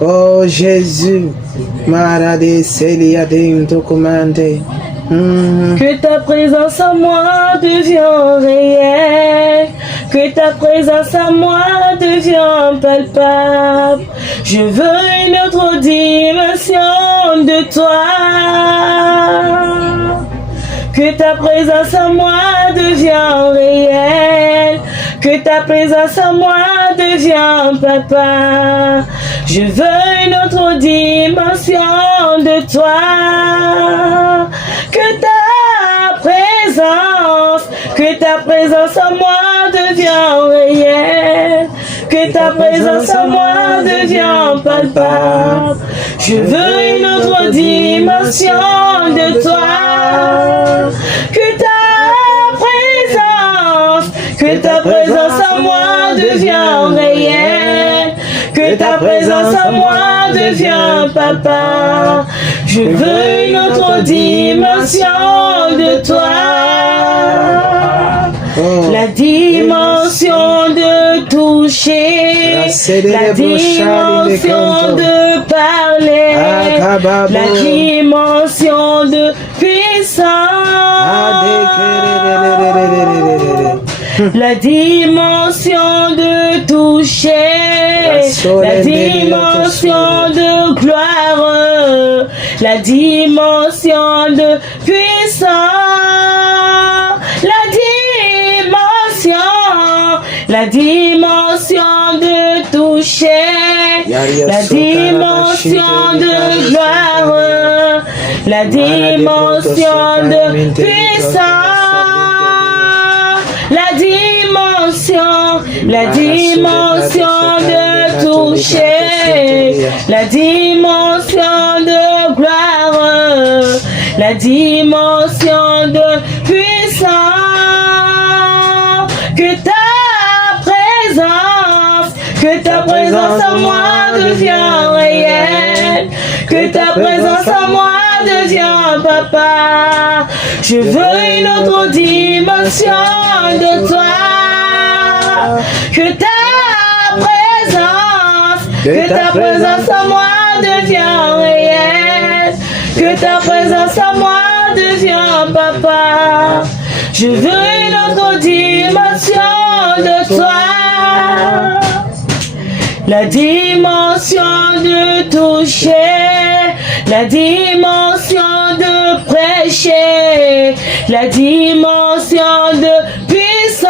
Oh Jésus, Marade Celiadim Documante. Que ta présence en moi devient réelle, que ta présence en moi devient palpable. Je veux une autre dimension de toi. Que ta présence en moi devient réelle, que ta présence en moi devient papa. Je veux une autre dimension de toi. Que ta présence en moi devient réelle, que ta présence en moi devient palpable. Je veux une autre dimension de toi. Que ta présence en moi devient réelle, que ta présence en moi devient papa. Je veux une autre dimension de toi. La dimension de toucher, la dimension de parler, la dimension de puissance, la dimension de toucher, la dimension de gloire, la dimension de puissance, la dimension de toucher, la dimension de gloire, la dimension de puissance, la dimension de toucher, la dimension de gloire, la dimension de puissance. Que ta présence en moi devient réelle, que ta présence en moi devient papa. Je veux une autre dimension de toi. Que ta présence en moi devient réelle, que ta présence en moi devient papa. Je veux une autre dimension de toi. La dimension de toucher, la dimension de prêcher, la dimension de puissance,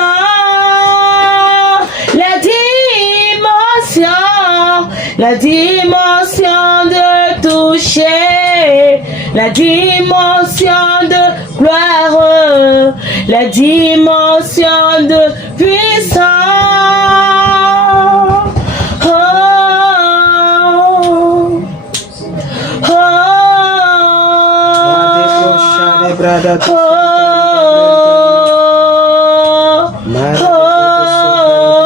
la dimension de toucher, la dimension de gloire, la dimension de puissance. En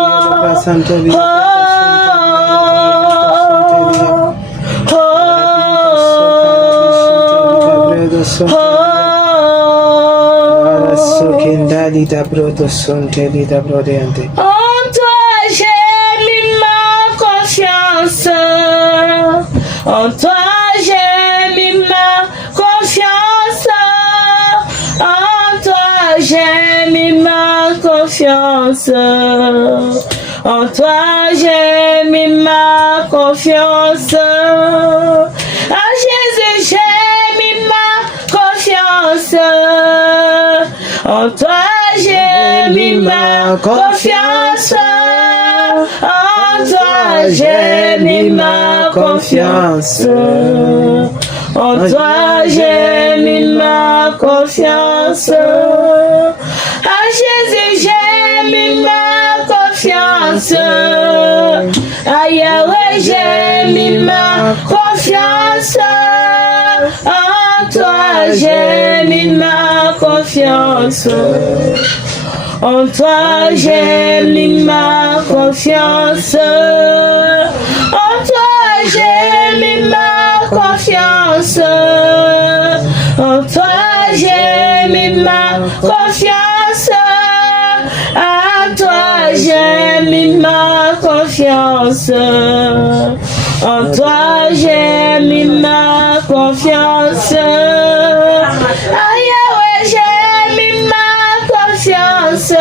toi j'ai mis ma confiance, en toi j'ai mis ma confiance, en toi j'ai mis ma confiance, en toi j'ai mis ma confiance, à Jésus j'ai mis ma confiance, en toi j'ai mis ma confiance, en toi j'ai mis ma confiance, en toi j'ai mis ma confiance, à Jésus j'ai mis ma confiance, à Yahweh j'ai mis ma confiance, en toi j'ai mis ma confiance. En toi j'ai mis ma confiance. En toi j'ai mis ma confiance. En toi j'ai mis ma confiance. À toi j'ai mis ma confiance. En toi j'ai mis ma confiance. À Yahweh j'ai mis ma confiance.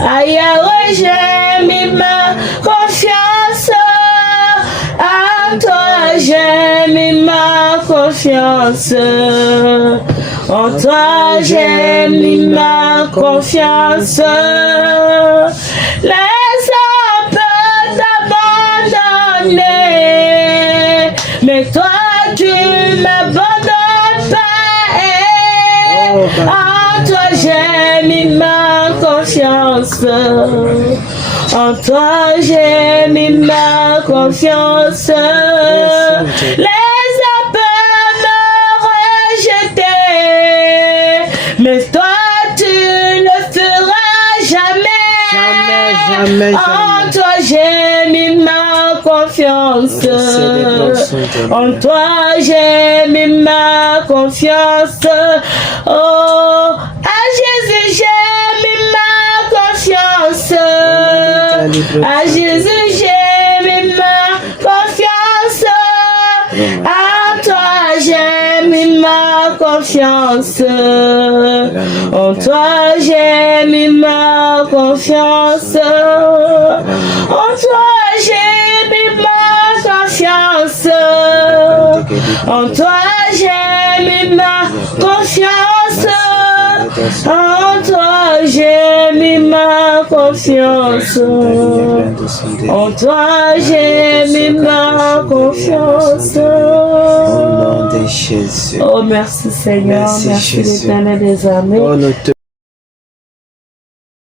À Yahweh j'ai mis ma confiance. À toi j'ai mis ma confiance. En toi j'ai mis ma confiance. Les hommes peuvent t'abandonner, mais toi tu m'abandonnes pas. En toi j'ai mis ma confiance. En toi j'ai mis ma confiance. Les hommes peuvent me rejeter, mais toi tu ne feras jamais. En toi j'ai mis ma confiance. En toi j'ai mis ma confiance. Oh, à Jésus j'ai mis ma confiance. À Jésus j'ai mis ma confiance. À toi j'ai mis ma confiance. En toi j'ai mis ma confiance. En toi j'ai mis ma confiance. En toi j'ai mis ma confiance. En toi j'ai mis ma confiance. En toi j'ai mis ma confiance. Au nom de Jésus. Oh merci Seigneur, merci Jésus. l'Éternel des armées. Oh, nous te